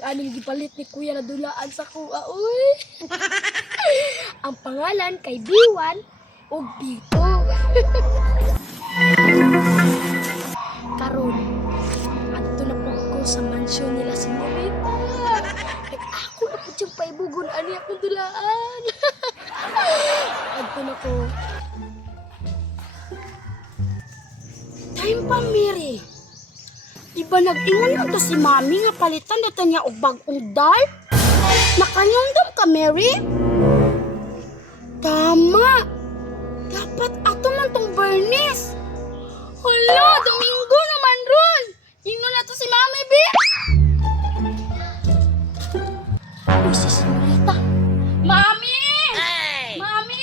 aning gipalit ni Kuya na dulaan sa kuha, uy. Ang pangalan kay Biwan o Bito. Karon, adto na po ko sa mansyon nila si Norita. Kay ako na po siyang paibugon ani akong dulaan. Adto na ko. Time pa, Miri. Diba nag-ingon na to si Mami nga palitan dito niya og bagong dal? Nakanyongdam ka, Mary? Tama. Dapat ato man tong Bernice. Hala, Domingo naman ron. Ingon na to si Mami, Bi. Uy, si Senyorita. Mami! Hey! Mami!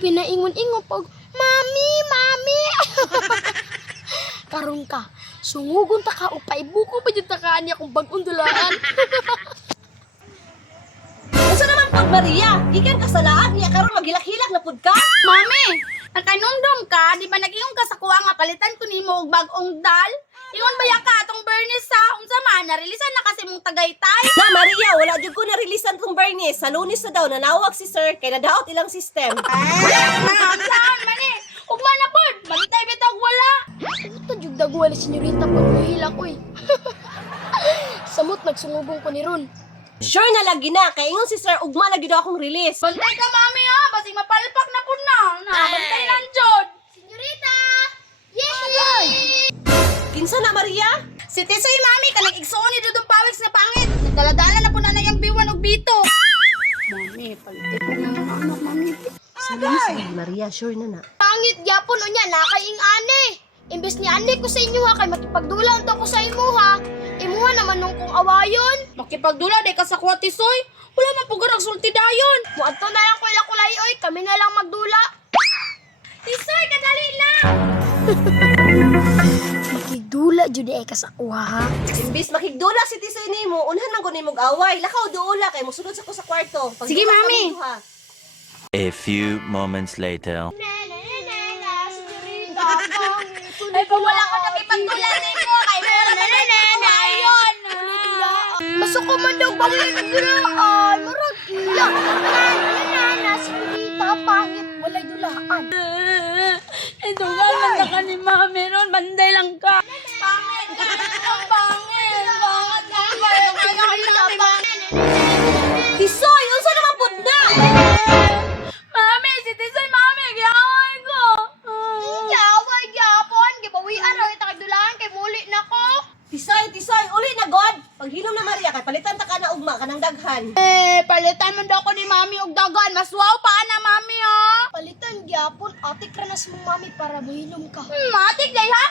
Pinaingon-ingon pag, Mami! Mami! Karon ka, sungugon ta ka o paibuko pa dyan takaan niya kung bagong dulaan. Unsa naman pud Maria? Ikan kasalaan niya karon maghilak-hilak na pud ka? Mami, nakanungdom ka, di ba nag-ingon ka sa kuha nga palitan ko nimo og bagong dal? Ingon ba ya ka atong Bernice sa unsa man narilisan na kasi mong Tagaytay? Na Maria, wala jud ko na-releasean tong Bernice. Sa Lunes na daw nanawag si sir kay nadaot ilang system. Saan man eh? Ugma na pod, magitay bitog wala. Uto jud dagwali senyorita pag mahilak oy. Samot nagsungubong ko ni Ron. Sure na lagi na kay ingon si sir ugma lagi daw akong release. Bantay ka mami ha, basig mapalpak na pud na. Bantay lang jud. Senyorita! Yay! Kinsa na Maria? Si Tisoy mami kanang igsuon ni Dudong Pawex na pangit. Nagdaladala na po na yung Biwan og Bito. Mami, palitin ko na ng anak mami. Sige Maria, sure na na. Pangit gyapon unya nakaing ane. Imbes ni ane ko sa inyo ha kay makipagdula unta ko sa imo ha. Imuha naman nung kung awayon. Makipagdula day ka sa kuha Tisoy. Wala man po garang sulti dayon. Muadto na lang ko ila kulay oy, kami na lang magdula. Tisoy kadali lang. Makigdula jud ay ka sa kuha ha. Imbis makigdula si Tisoy nimo, unhan man ko nimog away. Lakaw duula kay mosulod sa ko sa kwarto. Sige, Pagdula mami. sa mundo, ha? A few moments later. Ay, pag wala ko nakipagdula nimo kay meron na awayon. Masok ko man daw bali nagdulaan. Murag iya. Na sigurita pangit walay dulaan. Ito man na ka ni Mami ron, banday lang ka. Pangit! Ang pangit! Pangit! Tisoy, unsa naman pud na? Mami, si Tisoy, Mami, giyaway ko. Yaway gyapon, gibawian raw ita kagdulaan kay muli na ko. Tisoy, uli na god. Paghilom na Maria kay palitan ta ka na ugma kanang daghan. Palitan man daw ko ni Mami og dagan. Mas wow pa na Mami ha. Palitan gyapon, atik ra na sa mong Mami para mahilom ka. Atik day ha?